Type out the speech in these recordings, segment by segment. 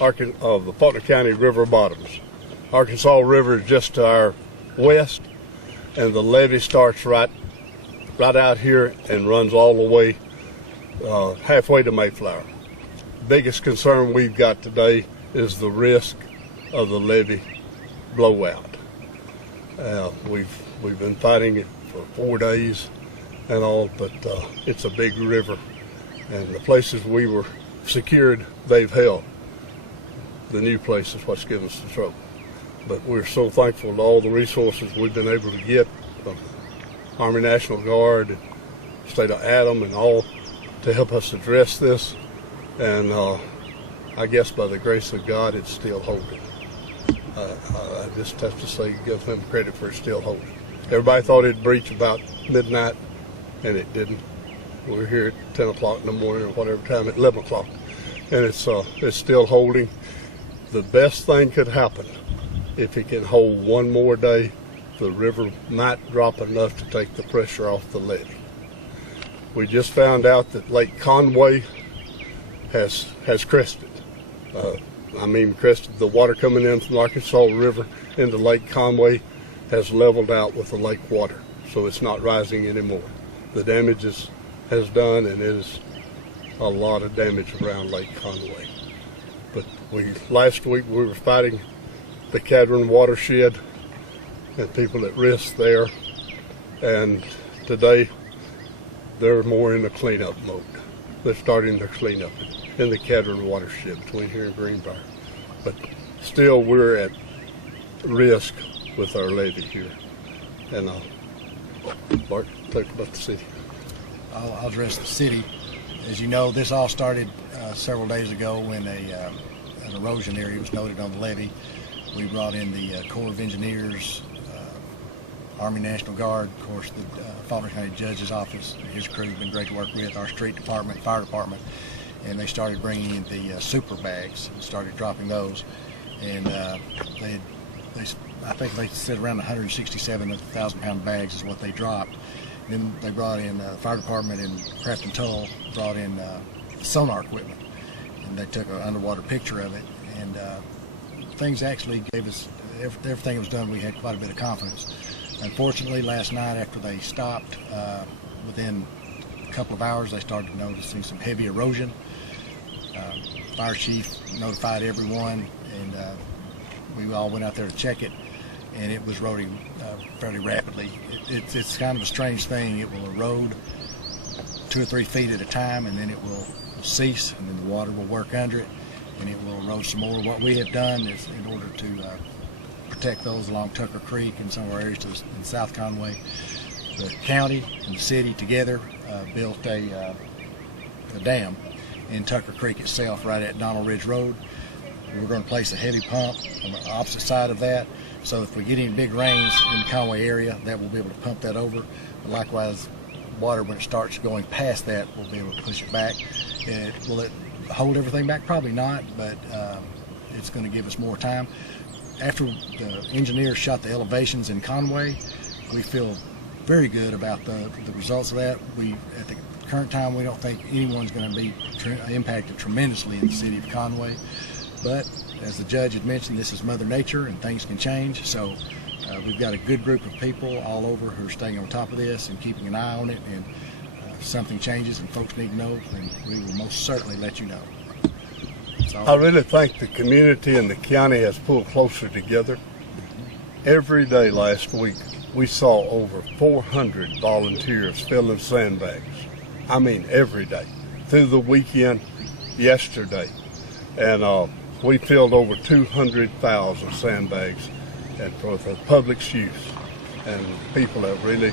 the Faulkner County river bottoms. Arkansas River is just to our west, and the levee starts right out here and runs all the way halfway to Mayflower. Biggest concern we've got today is the risk of the levee blowout. We've been fighting it for 4 days and all, but it's a big river, and the places we were secured, they've held. The new place is what's given us the trouble. But we're so thankful to all the resources we've been able to get from Army National Guard, State of Adam, and all to help us address this. And I guess by the grace of God, it's still holding. I just have to say, give him credit for it still holding. Everybody thought it'd breach about midnight, and it didn't. We're here at 10 o'clock in the morning or whatever time, at 11 o'clock, and it's still holding. The best thing could happen, if it can hold one more day, the river might drop enough to take the pressure off the levee. We just found out that Lake Conway has crested. Crested. The water coming in from the Arkansas River into Lake Conway has leveled out with the lake water, so it's not rising anymore. The damage has done, and it is a lot of damage around Lake Conway. But last week we were fighting the Cadron watershed and people at risk there, and today they're more in the cleanup mode. They're starting their cleanup in the Cadron watershed between here and Greenbrier. But still we're at risk with our levee here. And Bart, talk about the city. I'll address the city. As you know, this all started several days ago when an erosion area was noted on the levee. We brought in the Corps of Engineers, Army National Guard, of course, the Faulkner County Judge's Office, his crew have been great to work with, our street department, fire department, and they started bringing in the super bags and started dropping those. And I think they said around 167,000 pound bags is what they dropped. Then they brought in the fire department and Craft and Toll brought in sonar equipment, and they took an underwater picture of it. And things actually gave us, everything that was done, we had quite a bit of confidence. Unfortunately, last night after they stopped, within a couple of hours, they started noticing some heavy erosion. Fire chief notified everyone, and we all went out there to check it, and it was eroding fairly rapidly. It's kind of a strange thing. It will erode 2 or 3 feet at a time, and then it will cease, and then the water will work under it, and it will erode some more. What we have done is, in order to protect those along Tucker Creek and some of our areas in South Conway, the county and the city together built a dam in Tucker Creek itself, right at Donald Ridge Road. We're going to place a heavy pump on the opposite side of that, so if we get any big rains in the Conway area, that will be able to pump that over. But likewise, water, when it starts going past that, we'll be able to push it back. Will it hold everything back? Probably not, but it's going to give us more time. After the engineers shot the elevations in Conway, we feel very good about the results of that. At the current time, we don't think anyone's going to be impacted tremendously in the city of Conway. But as the judge had mentioned, this is Mother Nature and things can change. So we've got a good group of people all over who are staying on top of this and keeping an eye on it. And if something changes and folks need to know, then we will most certainly let you know. I really think the community and the county has pulled closer together. Every day last week, we saw over 400 volunteers filling sandbags. I mean, every day. Through the weekend, yesterday. And we filled over 200,000 sandbags and for the public's use. And people have really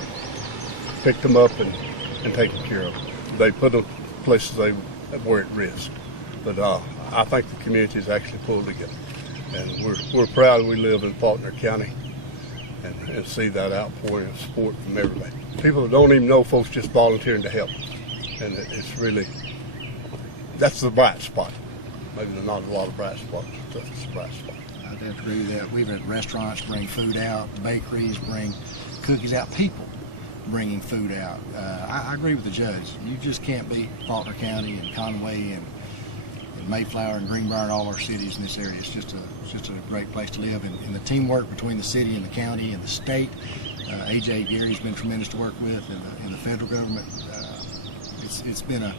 picked them up and taken care of them. They put them places they were at risk. But I think the community has actually pulled together. And we're proud we live in Faulkner County and see that outpouring of support from everybody. People that don't even know folks just volunteering to help. And it's really, that's the bright spot. Maybe there's not a lot of bright spots, but that's the bright spot. I'd have to agree with that. We've had restaurants bring food out, bakeries bring cookies out, people bringing food out. I agree with the judge. You just can't beat Faulkner County and Conway and Mayflower and Greenbrier and all our cities in this area. It's just a great place to live, and the teamwork between the city and the county and the state. A.J. Gary's been tremendous to work with, and the federal government. It's been a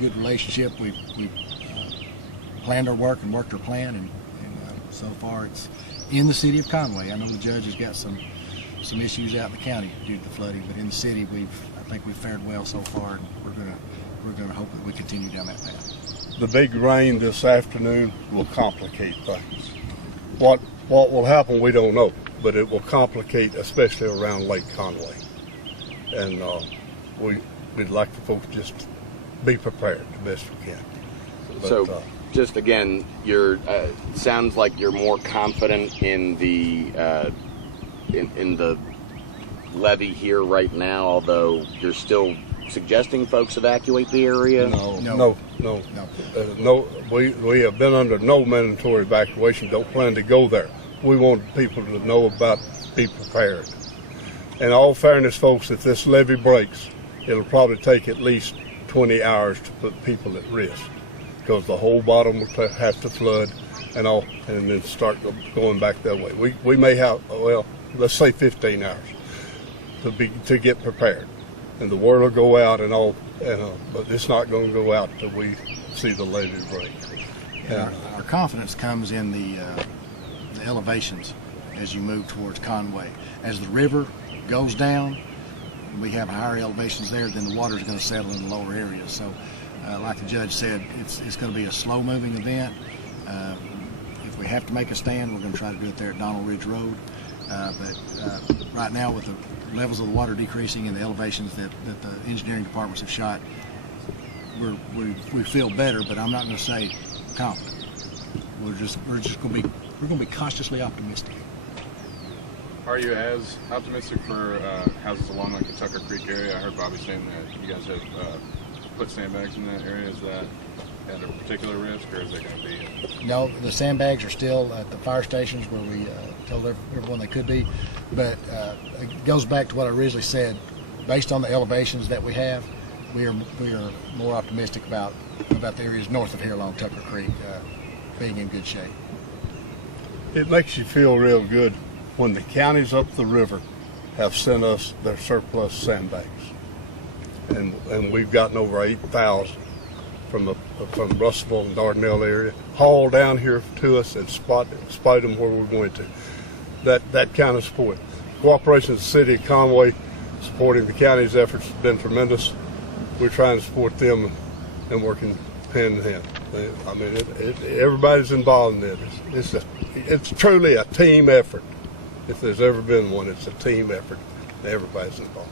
good relationship. We've planned our work and worked our plan, and so far it's in the city of Conway. I know the judge has got some issues out in the county due to the flooding, but in the city I think we've fared well so far, and we're gonna hope that we continue down that path. The big rain this afternoon will complicate things. What will happen, we don't know, but it will complicate, especially around Lake Conway. And we'd like the folks just be prepared the best we can. But, just again, you're sounds like you're more confident in the in the levee here right now, although you're still suggesting folks evacuate the area. No. We have been under no mandatory evacuation. Don't plan to go there. We want people to know about, be prepared. In all fairness, folks, if this levee breaks, it'll probably take at least 20 hours to put people at risk, because the whole bottom will have to flood and then start going back that way. We may have, well, let's say 15 hours to get prepared, and the word will go out and all, but it's not going to go out until we see the levee break. Our confidence comes in the elevations as you move towards Conway. As the river goes down, we have higher elevations there, then the water is going to settle in the lower areas. So, like the judge said, it's going to be a slow-moving event. If we have to make a stand, we're going to try to do it there at Donald Ridge Road. But right now, with the levels of the water decreasing and the elevations that the engineering departments have shot, we feel better. But I'm not going to say confident. We're going to be cautiously optimistic. Are you as optimistic for houses along like the Tucker Creek area? I heard Bobby saying that you guys have put sandbags in that area. Is that at a particular risk, or is it going to be? No, the sandbags are still at the fire stations where we told everyone they could be. But it goes back to what I originally said. Based on the elevations that we have, we are more optimistic about the areas north of here along Tucker Creek being in good shape. It makes you feel real good when the counties up the river have sent us their surplus sandbags, and we've gotten over 8,000 from Russellville and Dardanelle area, hauled down here to us and spot them where we're going to. That kind of support. Cooperation of the city of Conway supporting the county's efforts has been tremendous. We're trying to support them and working hand in hand. I mean, everybody's involved in it. It's truly a team effort. If there's ever been one, it's a team effort. Everybody's involved.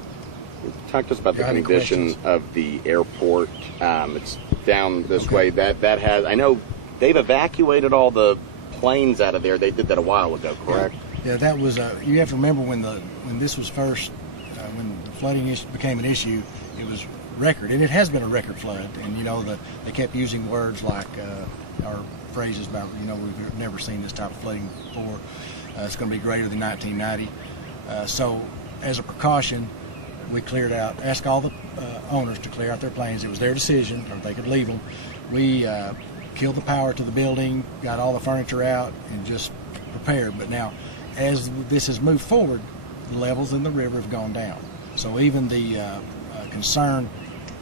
Talk to us about the condition of the airport. It's down this way. That has, I know they've evacuated all the planes out of there. They did that a while ago, correct? Yeah, that was. You have to remember when this was first, when the flooding became an issue, it was record, and it has been a record flood. And they kept using words like our phrases about we've never seen this type of flooding before. It's going to be greater than 1990. So, as a precaution, we cleared out, asked all the owners to clear out their planes. It was their decision, or they could leave them. We killed the power to the building, got all the furniture out, and just prepared. But now, as this has moved forward, the levels in the river have gone down. So even the concern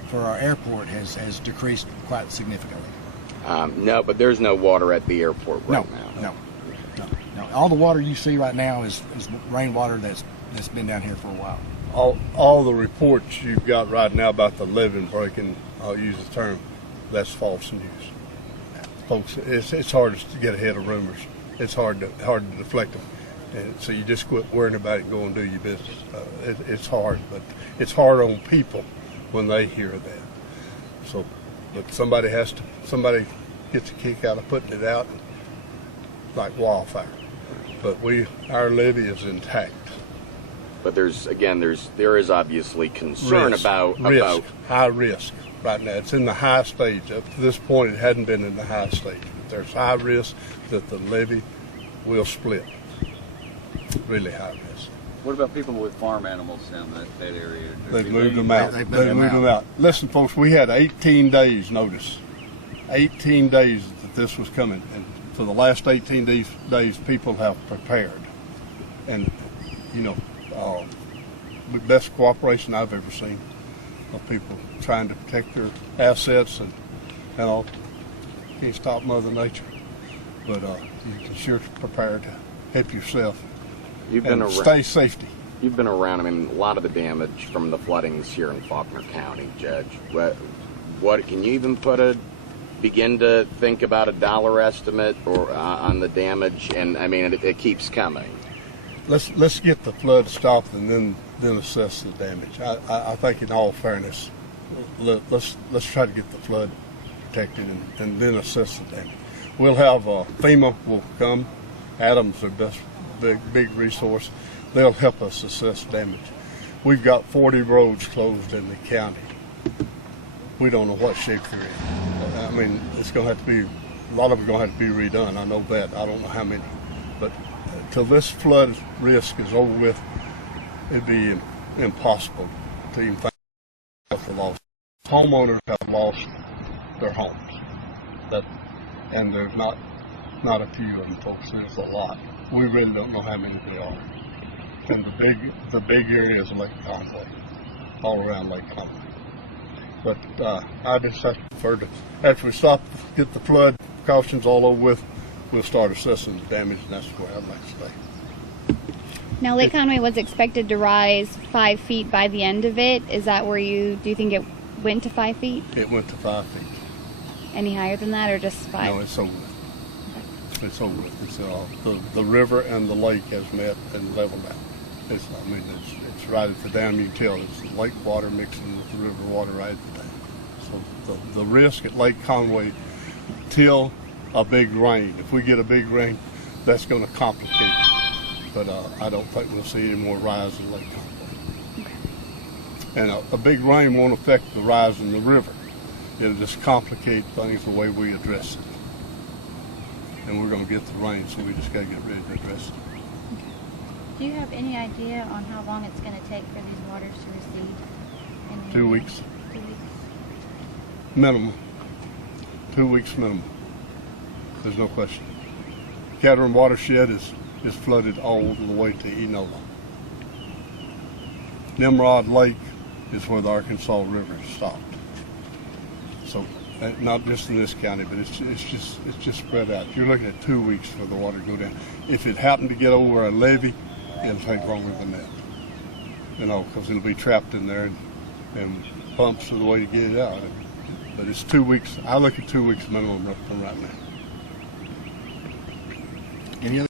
for our airport has decreased quite significantly. No, but there's no water at the airport right now. No. All the water you see right now is rainwater that's been down here for a while. All the reports you've got right now about the levee breaking, I'll use the term, that's false news. Folks, it's hard to get ahead of rumors. It's hard to deflect them. And so you just quit worrying about it and go and do your business. It's hard, but it's hard on people when they hear that. So, but somebody gets a kick out of putting it out like wildfire. But our levee is intact. But there is obviously concern about high risk right now. It's in the high stage. Up to this point, it hadn't been in the high stage. But there's high risk that the levee will split. Really high risk. What about people with farm animals down that area? They've moved them out. They've moved them out. Listen, folks, we had 18 days notice 18 days that this was coming, and for the last 18 days, people have prepared, and you know, the best cooperation I've ever seen of people trying to protect their assets and all. Can't stop Mother Nature, but you can sure prepare to help yourself and stay safety. You've been around. I mean, a lot of the damage from the floodings here in Faulkner County, Judge. What can you even begin to think about a dollar estimate or on the damage? And I mean, it keeps coming. Let's get the flood stopped and then assess the damage. I think, in all fairness, let's try to get the flood protected and then assess the damage. We'll have FEMA will come. Adam's the best big resource. They'll help us assess damage. We've got 40 roads closed in the county. We don't know what shape they're in. I mean, it's going to have to be, a lot of them are going to have to be redone. I know that. I don't know how many. But till this flood risk is over with, it'd be impossible to even think of the loss. Homeowners have lost their homes. And there's not a few of them, folks. There's a lot. We really don't know how many there are. And the big areas of Lake Conway, all around Lake Conway. But I just have to prefer to, after we stop, get the flood precautions all over with, we'll start assessing the damage, and that's where I'd like to stay. Now, Lake Conway was expected to rise 5 feet by the end of it. Is that where do you think it went to 5 feet? It went to 5 feet. Any higher than that, or just 5? No, it's over with. It's over with. It's, the river and the lake has met and leveled out. It's right at the dam. You can tell it's the lake water mixing with the river water right at the dam. So the risk at Lake Conway till a big rain. If we get a big rain, that's going to complicate it. But I don't think we'll see any more rise in Lake Conway. Okay. And a big rain won't affect the rise in the river. It'll just complicate things the way we address it. And we're going to get the rain, so we just got to get ready to address it. Do you have any idea on how long it's going to take for these waters to recede? 2 weeks. 2 weeks. Minimum. 2 weeks minimum. There's no question. Catherine watershed is flooded all the way to Enola. Nimrod Lake is where the Arkansas River stopped. So not just in this county, but it's just spread out. You're looking at 2 weeks for the water to go down. If it happened to get over a levee, it'll take longer than that. You know, because it'll be trapped in there, and pumps are the way to get it out. But it's 2 weeks. I look at 2 weeks minimum from right now. Any other